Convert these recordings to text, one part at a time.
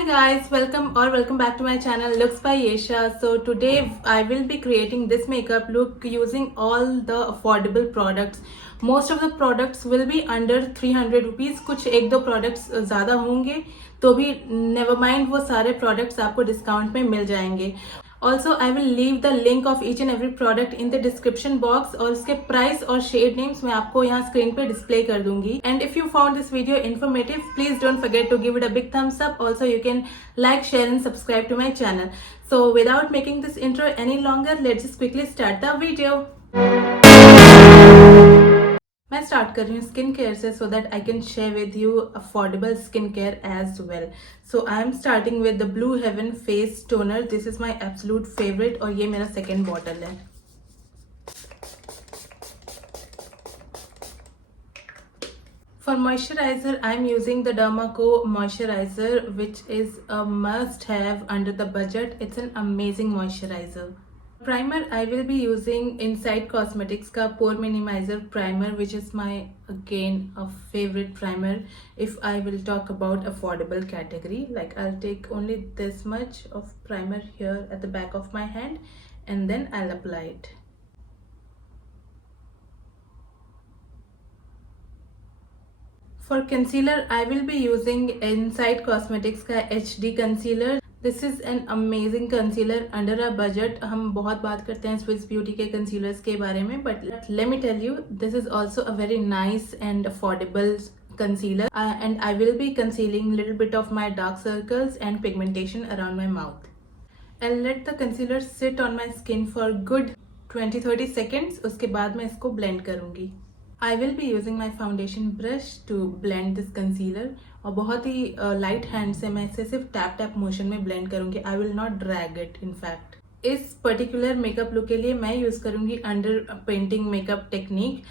Hi guys, welcome back to my channel Looks by Yesha. So today I will be creating this makeup look using all the affordable products. Most of the products will be under 300 rupees. कुछ एक दो products ज़्यादा होंगे तो भी never mind, वो सारे products आपको discount में मिल जाएंगे. Also, I will leave the link of each and every product in the description box और उसके price और shade names मैं आपको यहाँ screen पे display कर दूंगी. And if you found this video informative, please don't forget to give it a big thumbs up. Also, you can like, share and subscribe to my channel. So without making this intro any longer, let's just quickly start the video. मैं start कर रही हूँ skin care से so that I can share with you affordable skin care as well. So I am starting with the Blue Heaven face toner. This is my absolute favourite और ये मेरा second bottle है. For moisturizer, I am using the Dermaco moisturizer, which is a must-have under the budget. It's an amazing moisturizer. Primer, I will be using Inside Cosmetics का Pore Minimizer Primer, which is my again a favorite primer. If I will talk about affordable category, like I'll take only this much of primer here at the back of my hand, and then I'll apply it. For concealer, I will be using Inside Cosmetics का HD Concealer. This is an amazing concealer under a budget. हम बहुत बात करते हैं Swiss beauty के कंसीलर्स के बारे में, but let me tell you this is also a very nice and affordable concealer and I will be concealing little bit of my dark circles and pigmentation around my mouth. I'll let the concealer sit on my skin for good 20-30 seconds. उसके बाद मैं इसको blend करूँगी. I will be using my foundation brush to blend this concealer और बहुत ही light hand से मैं इसे सिर्फ टैप टैप मोशन में ब्लेंड करूँगी. I will not drag it. In fact इस पर्टिकुलर मेकअप लुक के लिए मैं यूज़ करूँगी under painting makeup technique.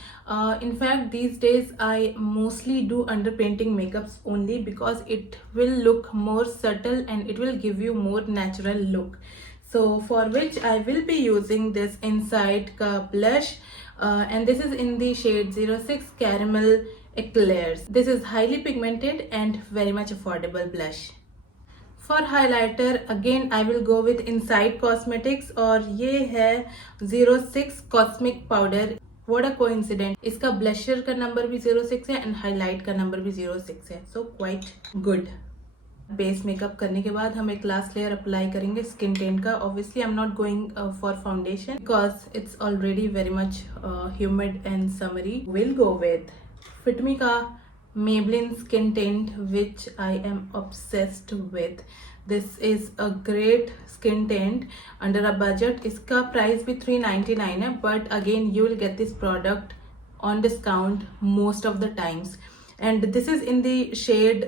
In fact these days I mostly do under painting makeups only because it will look more subtle and it will give you more natural look. So for which I will be using this Inside ka blush and this is in the shade 06 Caramel Eclairs. This is highly pigmented and very much affordable blush. For highlighter again I will go with Inside Cosmetics और ये है 06 Cosmic Powder. What a coincidence. इसका blusher का नंबर भी 06 है and highlight का नंबर भी 06 है. So quite good. Base makeup करने के बाद हम एक लास्ट लेयर अप्लाई करेंगे स्किन टेंट का. Obviously I am not going for foundation because it's already very much humid and summary. Will go with Fit Me का Maybelline skin tent which I am obsessed with. This is a great skin tent under a budget. इसका प्राइस भी 399 है but again you will get this product on discount most of the times. And this is in the shade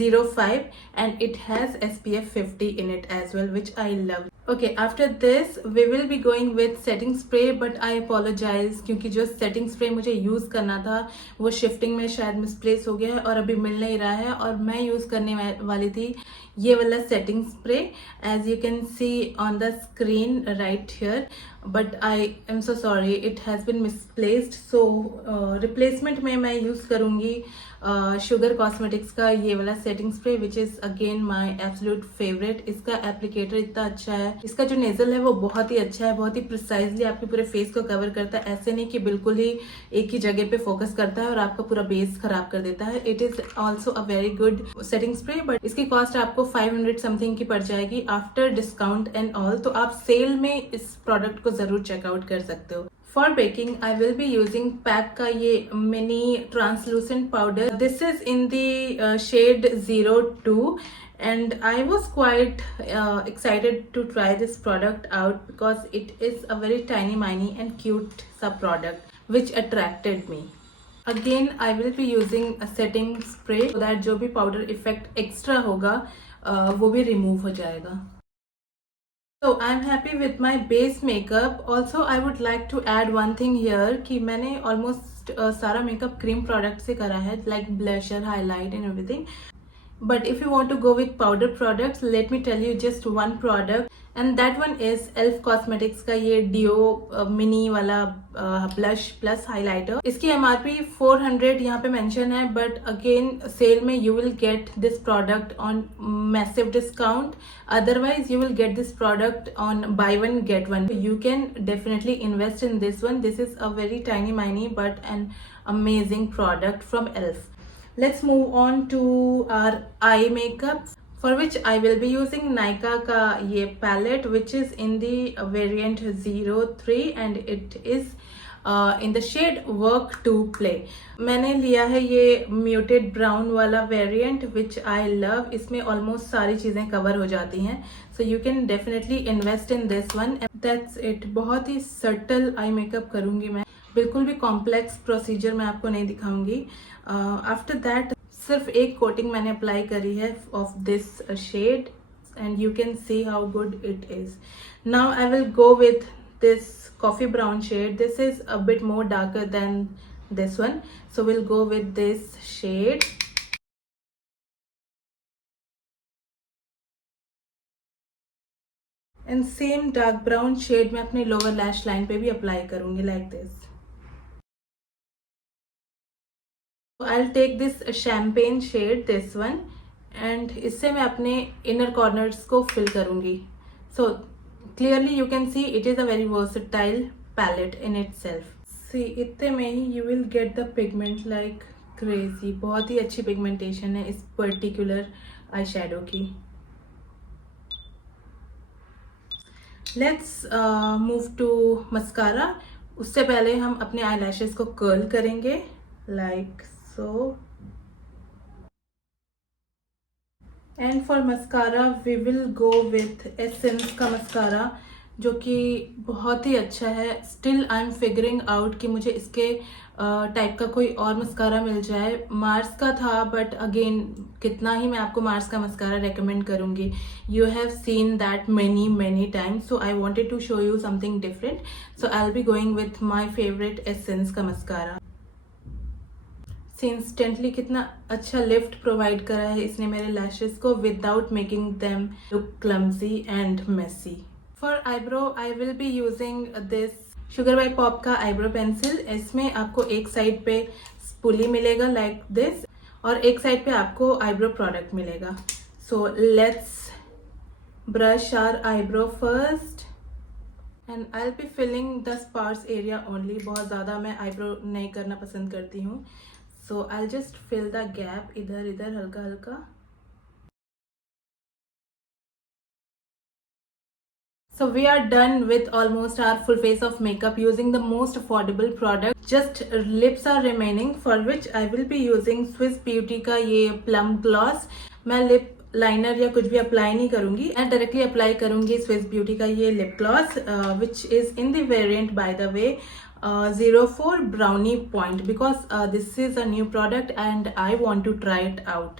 05 and it has SPF 50 in it as well, which I love. Okay, after this we will be going with setting spray but I apologize क्योंकि जो setting spray मुझे यूज़ करना था वो शिफ्टिंग में शायद मिसप्लेस हो गया है और अभी मिल नहीं रहा है. और मैं यूज़ करने वाली थी ये वाला setting spray as you can see on the screen right here, but I am so sorry it has been misplaced. So replacement में मैं यूज़ करूँगी शुगर कॉस्मेटिक्स का ये वाला setting spray which is again my absolute favourite. इसका एप्लीकेटर इतना अच्छा है, इसका जो नेजल है वो बहुत ही अच्छा है, बहुत ही प्रिसाइजली आपके पूरे फेस को कवर करता है. ऐसे नहीं कि बिल्कुल ही एक ही जगह पे फोकस करता है और आपका पूरा बेस खराब कर देता है. It is also a very good setting spray but इसकी कॉस्ट आपको 500 समथिंग की पड़ जाएगी आफ्टर डिस्काउंट एंड ऑल. तो आप सेल में इस प्रोडक्ट को ज़रूर चेकआउट कर सकते हो. For baking, I will be using pack का ये mini translucent powder. This is in the shade 02 and I was quite excited to try this product out because it is a very tiny and cute sub product which attracted me. Again, I will be using a setting spray so that जो भी powder effect extra होगा वो भी remove हो जाएगा. So I'm happy with my base makeup. Also I would like to add one thing here कि मैंने almost सारा makeup cream product से करा है like blusher, highlight and everything. But if you want to go with powder products, let me tell you just one product, and that one is ELF Cosmetics का ये डिओ मिनी वाला blush plus highlighter. इसकी MRP 400 यहाँ पे मेंशन है, बट अगेन सेल में you will get this product on massive discount. Otherwise you will get this product on buy one get one. You can definitely invest in this one. This is a very tiny but an amazing product from ELF. Let's move on to our eye makeup, for which I will be using Nykaa का ये palette, which is in the variant 03 and it is in the shade Work to Play. मैंने लिया है ये muted brown वाला variant which I love. इसमें almost सारी चीज़ें cover हो जाती हैं, so you can definitely invest in this one. That's it. बहुत ही subtle eye makeup करूँगी मैं, बिल्कुल भी कॉम्प्लेक्स प्रोसीजर मैं आपको नहीं दिखाऊंगी. आफ्टर दैट सिर्फ एक कोटिंग मैंने अप्लाई करी है of this shade and you can see how good it is. Now I will go with this coffee brown shade. This is a bit more darker than this one, so will go with this shade. And same dark brown shade मैं अपने lower lash line पे भी apply करूंगी like this. I'll take this champagne shade, this one, and इससे मैं अपने inner corners को fill करूँगी. So clearly you can see it is a very versatile palette in itself. See, इतने में ही you will get the pigment like crazy. बहुत ही अच्छी pigmentation है इस particular eyeshadow की. Let's move to mascara. उससे पहले हम अपने eyelashes को curl करेंगे like so. And for mascara we will go with Essence का mascara, जो कि बहुत ही अच्छा है. Still I'm figuring out कि मुझे इसके टाइप का कोई और मस्कारा मिल जाए. मार्स का था, बट अगेन कितना ही मैं आपको मार्स का मस्कारा रेकमेंड करूँगी. You have seen that many times, so I wanted to show you something different. So I'll be going with my favorite Essence का मस्कारा. इंस्टेंटली कितना अच्छा लिफ्ट प्रोवाइड करा है इसने मेरे लैशेस को without making them look clumsy and messy. For eyebrow I will be using this Sugar by Pop का eyebrow pencil. इसमें आपको एक साइड पे स्पूली मिलेगा लाइक दिस, और एक साइड पे आपको आईब्रो प्रोडक्ट मिलेगा. So let's brush our eyebrow first and I will be filling the sparse area only. बहुत ज़्यादा मैं आईब्रो नहीं करना पसंद करती हूँ, so I'll just fill the gap इधर इधर हल्का हल्का. So we are done with almost our full face of makeup using the most affordable product. Just lips are remaining, for which I will be using Swiss Beauty का ये plum gloss. मैं lip liner या कुछ भी अप्लाई नहीं करूंगी, मैं directly apply करूंगी स्विस ब्यूटी का ये lip gloss which is in the variant by the way 04 Brownie Point, because this is a new product and I want to try it out.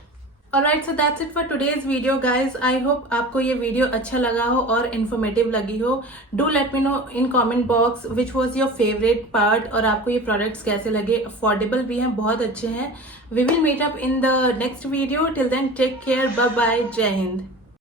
Alright, so that's it for today's video guys. I hope आपको ये वीडियो अच्छा लगा हो और इन्फॉर्मेटिव लगी हो. Do let me know in comment box which was your favorite part और आपको ये products कैसे लगे. अफोर्डेबल भी हैं, बहुत अच्छे हैं. We will meet up in the next video. Till then, take care. Bye bye. जय हिंद.